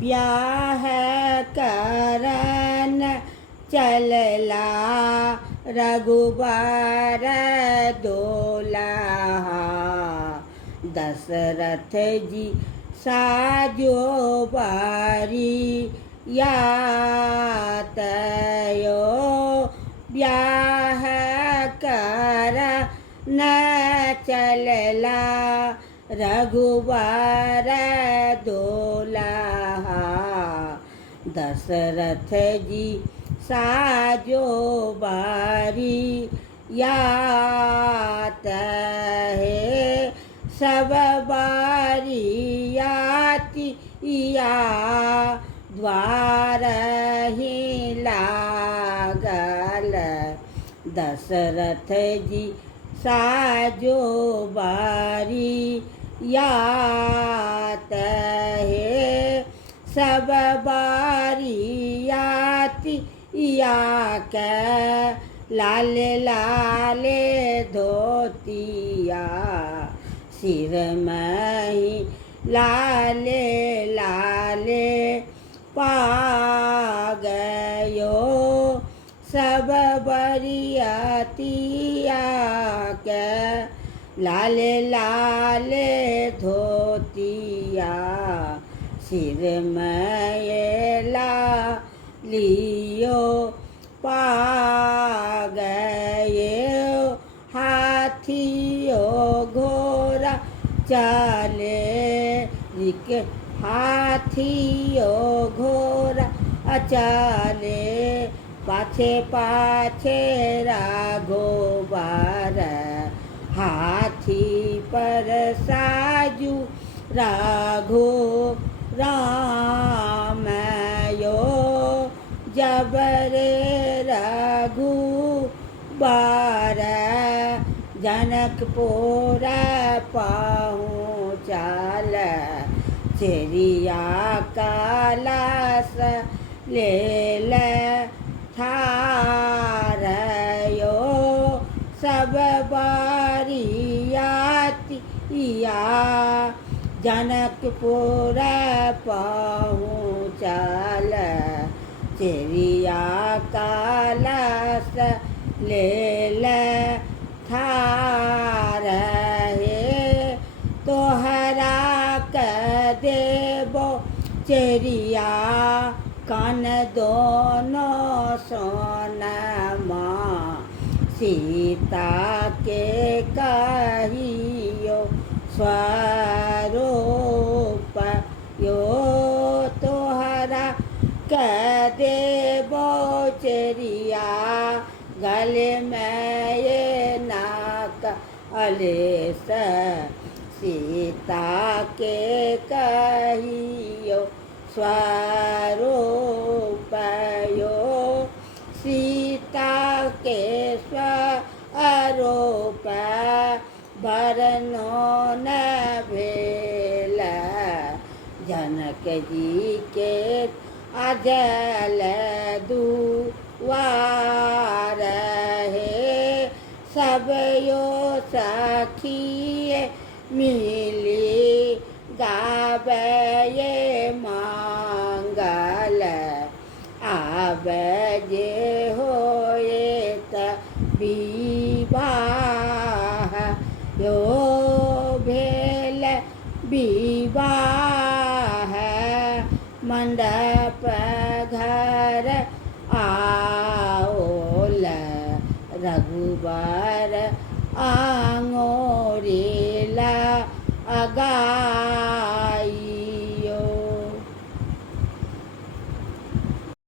ब्याह करन चलला रघुबर दुल्हा। दशरथ जी साजो बारी या तयो ब्याह कर न चलला रघुबर दुल्हा। दशरथ जी साजो बारी यात है सब बारियाती या द्वार ही लागल। दशरथ जी साजो बारी यात है सब बारियाती या के लाल लाल धोतिया सिर में लाल लाल पा गयो सब बरियातिया के लाल लाल धोतिया सिर में ला लियो पा गए हाथियो घोड़ा चले हाथियो घोड़ा चले पाछे पाछे राघोबार हाथी पर साजू राघो राम यो जबरे रघु बार जनकपुर पहुँचाल चेरिया कालास लेल थारयो सब बारियातिया जनकपुर पहुँचाल चेरिया कालास लेल थार हे तोहरा क देबो चेरिया कान दोनों सोनमा सीता के कहियो स्वरूप यो तोहरा क देबो चेरिया गले में ये नाक अलेस सीता के कहियो स्वरूप यो सीता के स्वरूप बरनो न भेल जनक जी के अजल दुआर है सब यो सखिए मिली गावे ये मांगल आवे जे होए त विवाह यो भेल विवाह मंडप घर आओल रघुबर आंगोरेला अगा